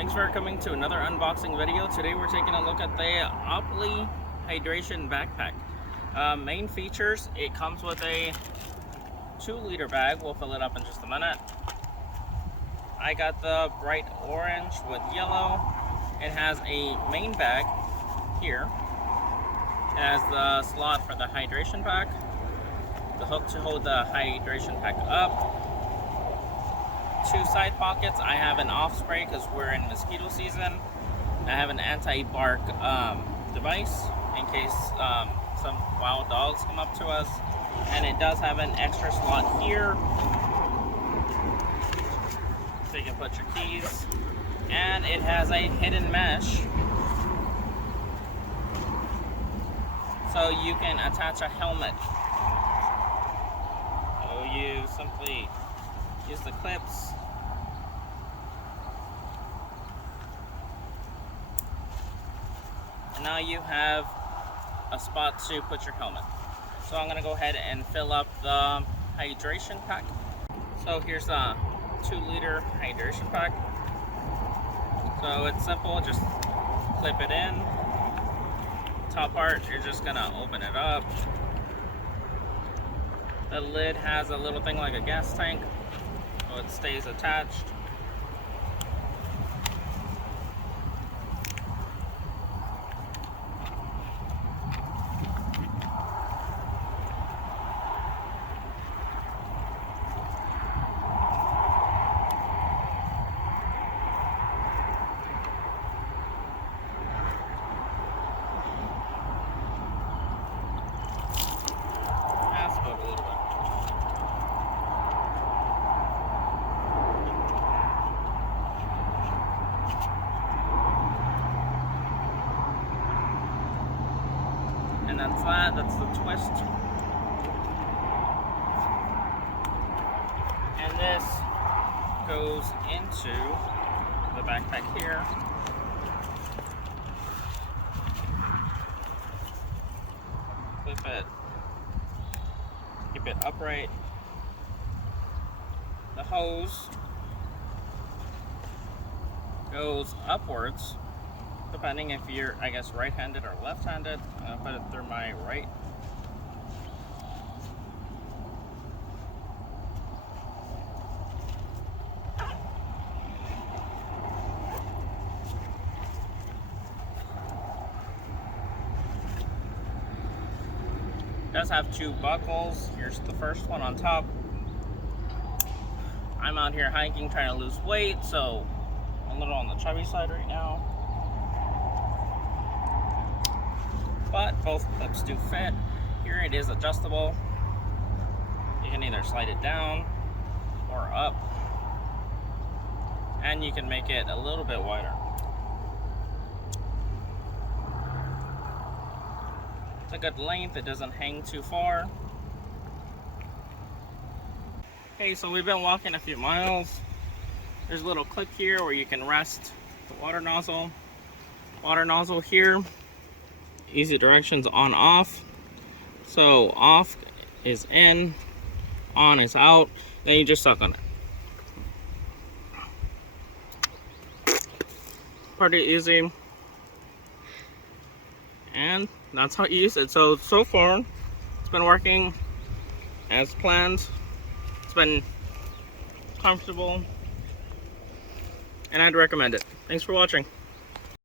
Thanks for coming to another unboxing video. Today we're taking a look at the Opley Hydration Backpack. Main features, it comes with a 2-liter bag. We'll fill it up in just a minute. I got the bright orange with yellow. It has a main bag here. It has the slot for the hydration pack, the hook to hold the hydration pack up, 2 side pockets. I have an off spray because we're in mosquito season. I have an anti-bark device in case some wild dogs come up to us, and it does have an extra slot here so you can put your keys, and it has a hidden mesh so you can attach a helmet. So you simply use the clips and now you have a spot to put your helmet. So I'm gonna go ahead and fill up the hydration pack. So here's a 2-liter hydration pack. So it's simple, just clip it in. Top part, you're just gonna open it up. The lid has a little thing like a gas tank, so it stays attached. And that's the twist. And this goes into the backpack here. Clip it, keep it upright. The hose goes upwards, depending if you're, I guess, right-handed or left-handed. I'm gonna put it through my right. It does have 2 buckles. Here's the first one on top. I'm out here hiking, trying to lose weight, so I'm a little on the chubby side right now. But both clips do fit. Here it is adjustable. You can either slide it down or up, and you can make it a little bit wider. It's a good length, it doesn't hang too far. Okay, so we've been walking a few miles. There's a little clip here where you can rest the water nozzle. Water nozzle here. Easy directions on off. So off is in, on is out, then you just suck on it. Pretty easy. And that's how you use it. So far it's been working as planned. It's been comfortable and I'd recommend it. Thanks for watching.